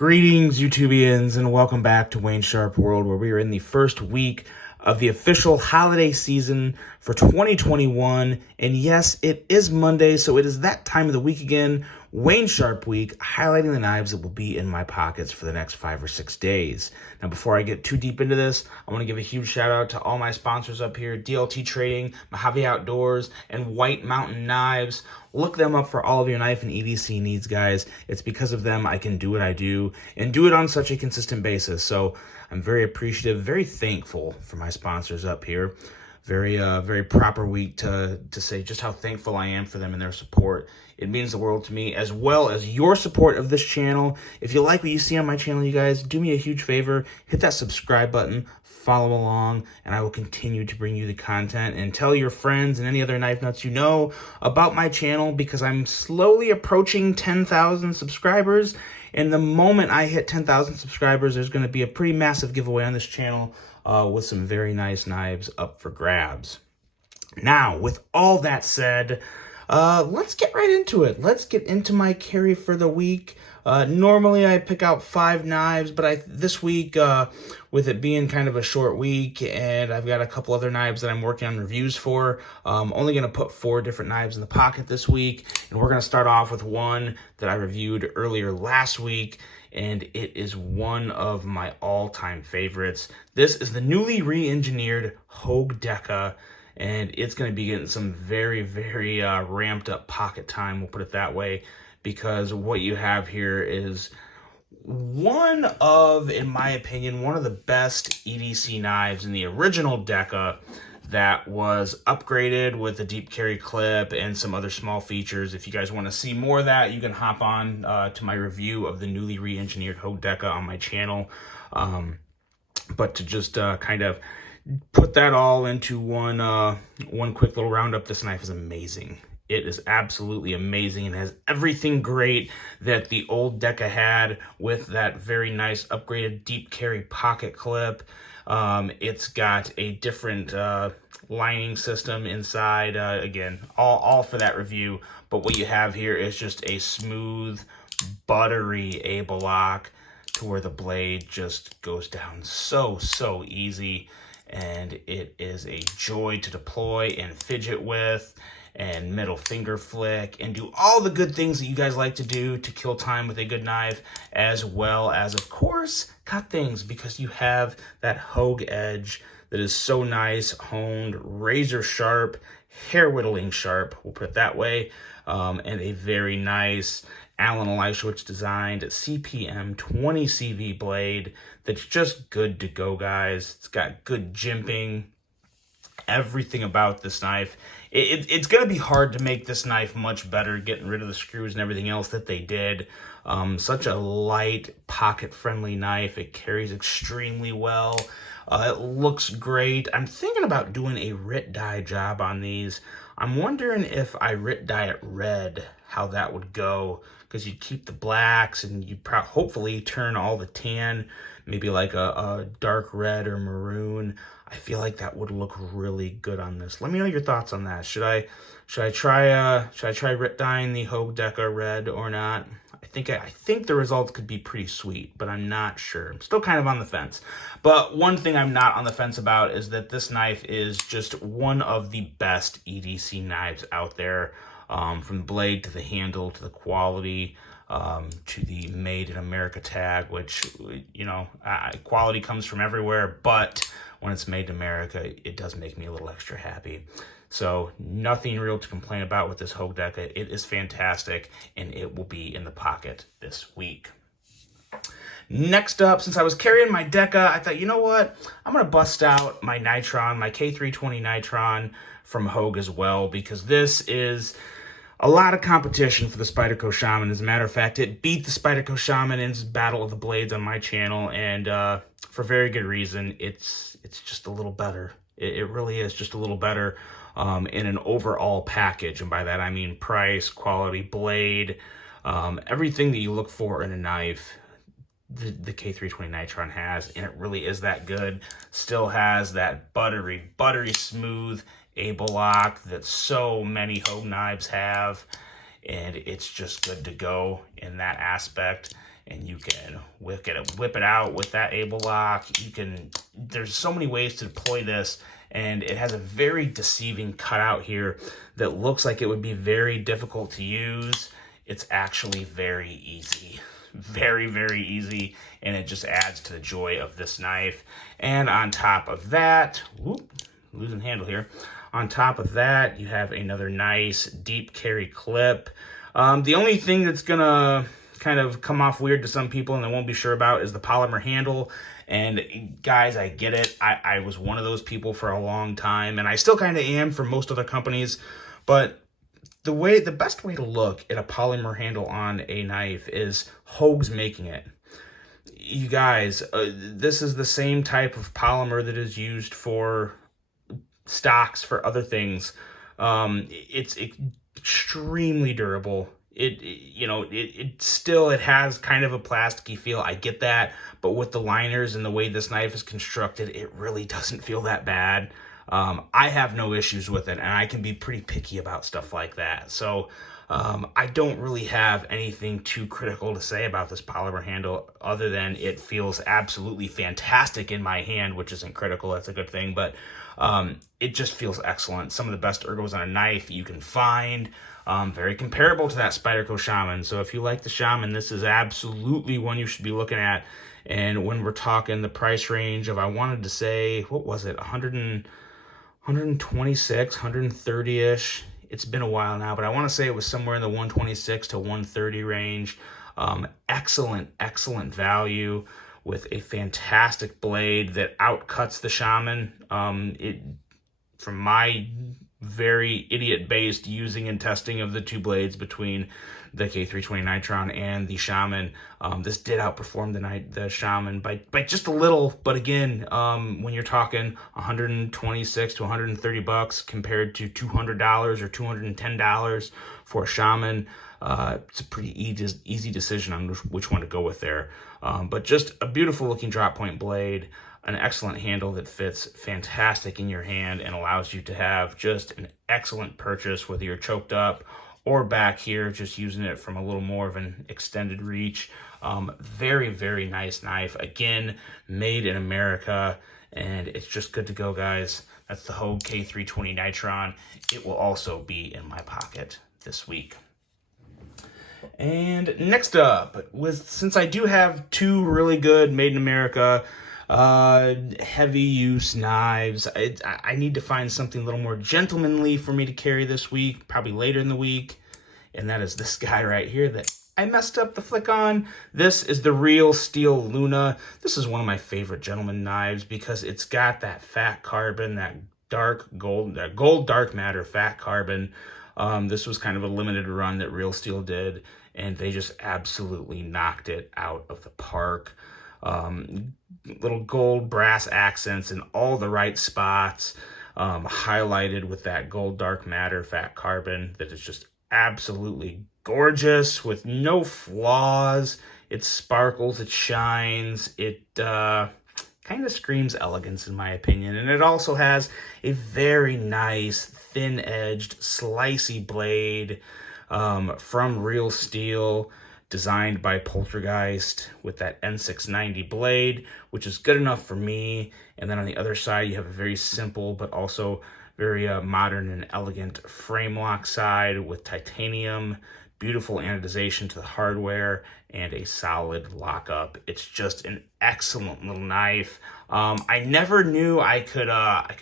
Greetings, YouTubians, and welcome back to Wayne Sharp World, where we are in the first week of the official holiday season for 2021. And yes, it is Monday, so it is that time of the week again, Wayne Sharp Week, highlighting the knives that will be in my pockets for the next 5 or 6 days. Now, before I get too deep into this, I want to give a huge shout out to all my sponsors up here, DLT Trading, Mojave Outdoors, and White Mountain Knives. Look them up for all of your knife and EDC needs, guys. It's because of them I can do what I do and do it on such a consistent basis. So I'm very appreciative, very thankful for my sponsors up here. Very proper week to say just how thankful I am for them and their support. It means the world to me, as well as your support of this channel. If you like what you see on my channel, you guys, do me a huge favor. Hit that subscribe button, follow along, and I will continue to bring you the content. And tell your friends and any other knife nuts you know about my channel, because I'm slowly approaching 10,000 subscribers. And the moment I hit 10,000 subscribers, there's going to be a pretty massive giveaway on this channel with some very nice knives up for grabs. Now, with all that said, let's get right into it. Let's get into my carry for the week. Normally I pick out 5 knives, but this week, with it being kind of a short week, and I've got a couple other knives that I'm working on reviews for, I'm only going to put 4 different knives in the pocket this week, and we're going to start off with one that I reviewed earlier last week, and it is one of my all-time favorites. This is the newly re-engineered Hogue deca, and it's going to be getting some very ramped up pocket time, we'll put it that way, because what you have here is one of, in my opinion, one of the best EDC knives in the original deca that was upgraded with a deep carry clip and some other small features. If you guys want to see more of that, you can hop on to my review of the newly re-engineered Hogue deca on my channel. But to just kind of put that all into one quick little roundup, this knife is amazing. It is absolutely amazing and has everything great that the old deca had, with that very nice upgraded deep carry pocket clip. It's got a different lining system inside. Again, all for that review. But what you have here is just a smooth, buttery able lock to where the blade just goes down so easy. And it is a joy to deploy and fidget with, and middle finger flick, and do all the good things that you guys like to do to kill time with a good knife, as well as, of course, cut things, because you have that Hogue edge that is so nice, honed, razor sharp, hair whittling sharp, we'll put it that way, and a very nice Allen Elisowitz designed CPM 20 CV blade that's just good to go, guys. It's got good jimping. Everything about this knife, it's going to be hard to make this knife much better, getting rid of the screws and everything else that they did. Such a light, pocket-friendly knife. It carries extremely well. It looks great. I'm thinking about doing a RIT dye job on these. I'm wondering if I RIT dye it red, how that would go, because you'd keep the blacks and you'd hopefully turn all the tan, maybe like a dark red or maroon. I feel like that would look really good on this. Let me know your thoughts on that. Should I try RIT dyeing the Hogue deca red or not? I think the results could be pretty sweet, but I'm not sure. I'm still kind of on the fence. But one thing I'm not on the fence about is that this knife is just one of the best EDC knives out there. From the blade to the handle to the quality, to the Made in America tag, which, you know, quality comes from everywhere, but when it's made in America, it does make me a little extra happy. So nothing real to complain about with this Hogue deca. It is fantastic, and it will be in the pocket this week. Next up, since I was carrying my deca, I thought, you know what? I'm going to bust out my nitron, my K320 nitron from Hogue as well, because this is a lot of competition for the Spyderco Shaman. As a matter of fact, it beat the Spyderco Shaman in its Battle of the Blades on my channel, and for very good reason. It's just a little better. It really is just a little better in an overall package, and by that I mean price, quality, blade, everything that you look for in a knife. The K320 Nitron has, and it really is that good. Still has that buttery smooth able lock that so many Hogue knives have, and it's just good to go in that aspect. and you can whip it out with that able lock. There's so many ways to deploy this, and it has a very deceiving cutout here that looks like it would be very difficult to use. It's actually very easy. Very, very easy, and it just adds to the joy of this knife. And on top of that, losing handle here. On top of that, you have another nice deep carry clip. The only thing that's gonna kind of come off weird to some people and they won't be sure about is the polymer handle. And guys, I get it. I was one of those people for a long time, and I still kind of am for most other companies, but the best way to look at a polymer handle on a knife is Hogue's making it. You guys, this is the same type of polymer that is used for stocks for other things. It's extremely durable. It still has kind of a plasticky feel. I get that, but with the liners and the way this knife is constructed, it really doesn't feel that bad. I have no issues with it, and I can be pretty picky about stuff like that. So I don't really have anything too critical to say about this polymer handle other than it feels absolutely fantastic in my hand, which isn't critical. That's a good thing, but it just feels excellent. Some of the best ergos on a knife you can find. Very comparable to that Spyderco Shaman. So if you like the Shaman, this is absolutely one you should be looking at. And when we're talking the price range of, I wanted to say, what was it, 126, 130-ish. It's been a while now, but I want to say it was somewhere in the 126 to 130 range. Excellent value with a fantastic blade that outcuts the Shaman. From my very idiot-based using and testing of the two blades between the K320 Nitron and the Shaman, this did outperform the Shaman by just a little. But again, when you're talking 126 to 130 bucks compared to $200 or $210 for a Shaman, it's a pretty easy decision on which one to go with there. But just a beautiful looking drop point blade, an excellent handle that fits fantastic in your hand and allows you to have just an excellent purchase, whether you're choked up or back here, just using it from a little more of an extended reach. Very, very nice knife. Again, made in America, and it's just good to go, guys. That's the Hogue K320 Nitron. It will also be in my pocket this week. And next up, since I do have two really good made in America heavy use knives, I need to find something a little more gentlemanly for me to carry this week, probably later in the week, and that is this guy right here that I messed up the flick on. This is the Real Steel Luna. This is one of my favorite gentleman knives because it's got that fat carbon, that gold dark matter fat carbon. This was kind of a limited run that Real Steel did, and they just absolutely knocked it out of the park. Little gold brass accents in all the right spots, highlighted with that gold dark matter fat carbon that is just absolutely gorgeous with no flaws. It sparkles, it shines, it kind of screams elegance in my opinion. And it also has a very nice thin-edged slicey blade from Real Steel, designed by Poltergeist, with that N690 blade, which is good enough for me. And then on the other side, you have a very simple but also very modern and elegant frame lock side with titanium, beautiful anodization to the hardware, and a solid lockup. It's just an excellent little knife. I never knew I could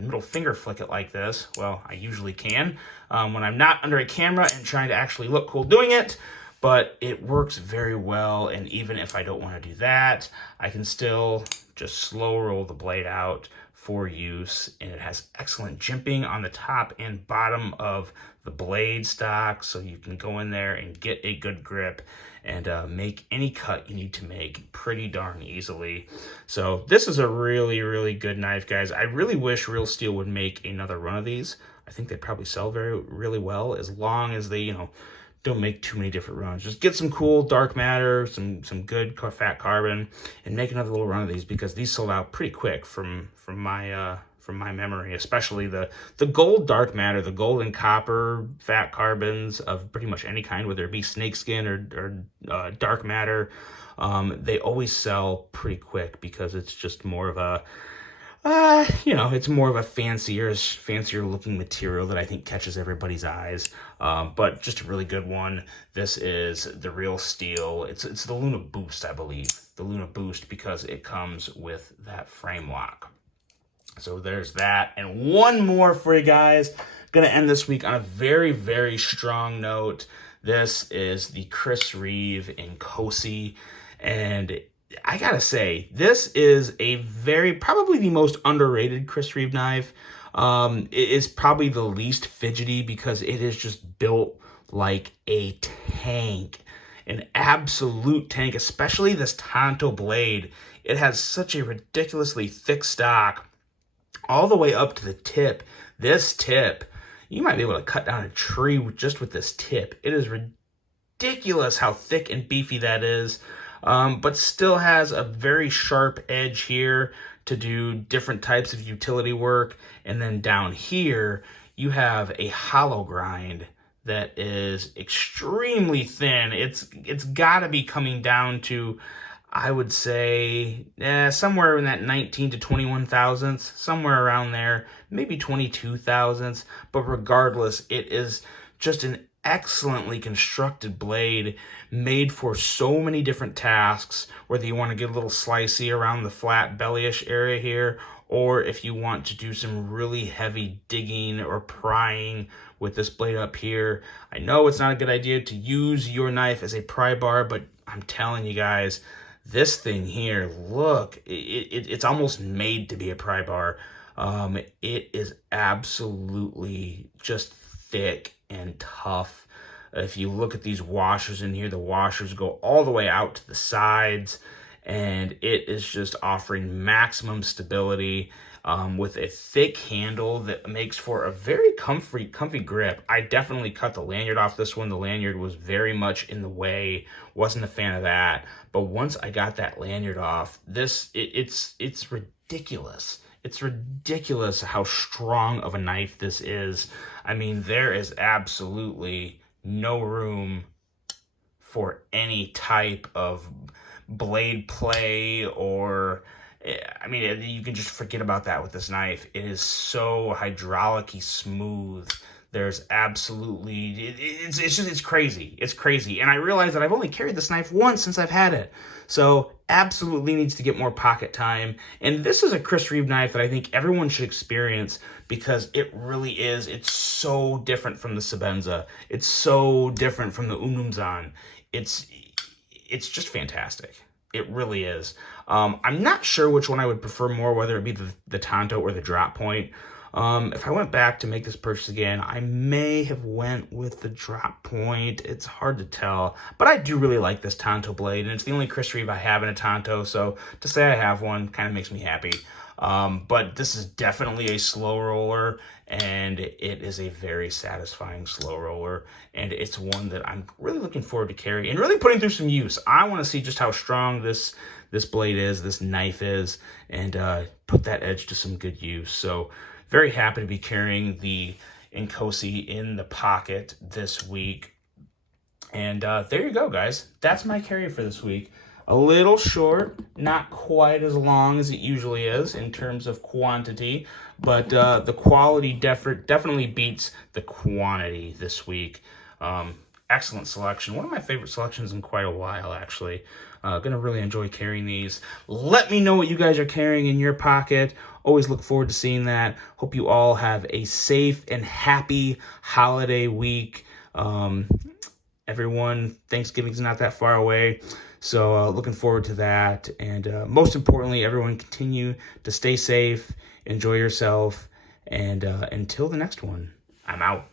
middle finger flick it like this. Well, I usually can when I'm not under a camera and trying to actually look cool doing it. But it works very well, and even if I don't want to do that, I can still just slow roll the blade out for use, and it has excellent jimping on the top and bottom of the blade stock, so you can go in there and get a good grip and make any cut you need to make pretty darn easily. So this is a really, really good knife, guys. I really wish Real Steel would make another run of these. I think they'd probably sell really well, as long as they, don't make too many different runs. Just get some cool dark matter, some good fat carbon, and make another little run of these, because these sold out pretty quick from my from my memory, especially the gold dark matter, the gold and copper fat carbons of pretty much any kind, whether it be snakeskin or dark matter. They always sell pretty quick because it's just more of a it's more of a fancier looking material that I think catches everybody's eyes. But just a really good one. This is the real steel. It's the Luna Boost, I believe. The Luna Boost, because it comes with that frame lock. So there's that. And one more for you guys. Gonna end this week on a very, very strong note. This is the Chris Reeve in Cosi. And I gotta say, this is probably the most underrated Chris Reeve knife. It is probably the least fidgety because it is just built like a tank, an absolute tank, especially this Tonto blade. It has such a ridiculously thick stock all the way up to the tip. This tip, you might be able to cut down a tree just with this tip. It is ridiculous how thick and beefy that is. But still has a very sharp edge here to do different types of utility work. And then down here, you have a hollow grind that is extremely thin. It's got to be coming down to, I would say, somewhere in that 19 to 21 thousandths, somewhere around there, maybe 22 thousandths. But regardless, it is just an excellently constructed blade made for so many different tasks, whether you want to get a little slicey around the flat bellyish area here, or if you want to do some really heavy digging or prying with this blade up here. I know it's not a good idea to use your knife as a pry bar, but I'm telling you guys, this thing here, look, it's almost made to be a pry bar. It is absolutely just thick and tough. If you look at these washers in here, the washers go all the way out to the sides, and it is just offering maximum stability with a thick handle that makes for a very comfy grip. I definitely cut the lanyard off this one. The lanyard was very much in the way. Wasn't a fan of that. But once I got that lanyard off, it's ridiculous. It's ridiculous how strong of a knife this is. I mean, there is absolutely no room for any type of blade play or, I mean, you can just forget about that with this knife. It is so hydraulic-y smooth. There's absolutely, it's crazy. It's crazy. And I realize that I've only carried this knife once since I've had it. So absolutely needs to get more pocket time. And this is a Chris Reeve knife that I think everyone should experience because it really is. It's so different from the Sebenza. It's so different from the Umnumzaan. It's just fantastic. It really is. I'm not sure which one I would prefer more, whether it be the Tonto or the Drop Point. If I went back to make this purchase again, I may have went with the Drop Point. It's hard to tell, but I do really like this Tonto blade, and it's the only Chris Reeve I have in a Tonto, so to say I have one kind of makes me happy. But this is definitely a slow roller, and it is a very satisfying slow roller, and it's one that I'm really looking forward to carry and really putting through some use. I want to see just how strong this blade is, this knife is, and put that edge to some good use. So very happy to be carrying the Inkosi in the pocket this week. And there you go, guys. That's my carry for this week. A little short, not quite as long as it usually is in terms of quantity, but the quality definitely beats the quantity this week. Excellent selection. One of my favorite selections in quite a while, actually. Gonna really enjoy carrying these. Let me know what you guys are carrying in your pocket. Always look forward to seeing that. Hope you all have a safe and happy holiday week. Everyone, Thanksgiving's not that far away, so looking forward to that. And most importantly, everyone continue to stay safe, enjoy yourself, and until the next one, I'm out.